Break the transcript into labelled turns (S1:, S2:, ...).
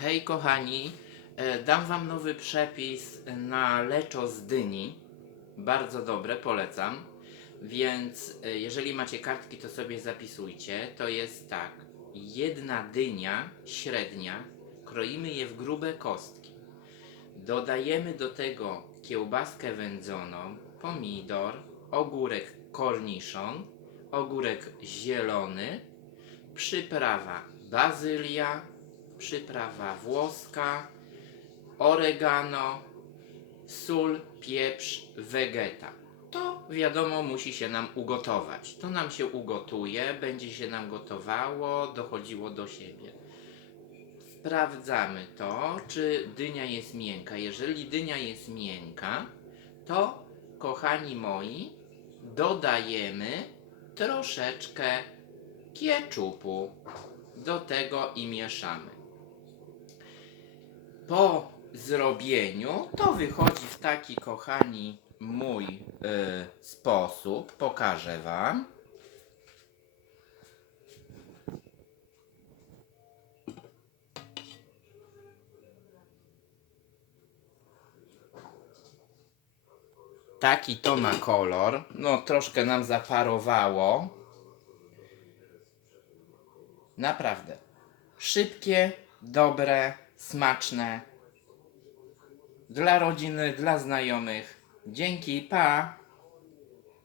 S1: Hej kochani, e, dam wam nowy przepis na leczo z dyni. Bardzo dobre, polecam. Więc e, jeżeli macie kartki, to sobie zapisujcie. To jest tak, jedna dynia średnia, kroimy je w grube kostki. Dodajemy do tego kiełbaskę wędzoną, pomidor, ogórek korniszon, ogórek zielony, przyprawa bazylia, przyprawa włoska, oregano, sól, pieprz, wegeta. To wiadomo musi się nam ugotować. To nam się ugotuje, będzie się nam gotowało, dochodziło do siebie. Sprawdzamy to, czy dynia jest miękka. Jeżeli dynia jest miękka, to kochani moi, dodajemy troszeczkę kieczupu do tego i mieszamy. Po zrobieniu to wychodzi w taki, kochani, mój y, sposób. Pokażę Wam. Taki to ma kolor. No, troszkę nam zaparowało. Naprawdę. Szybkie, dobre, smaczne. Dla rodziny, dla znajomych. Dzięki, pa!